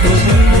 不。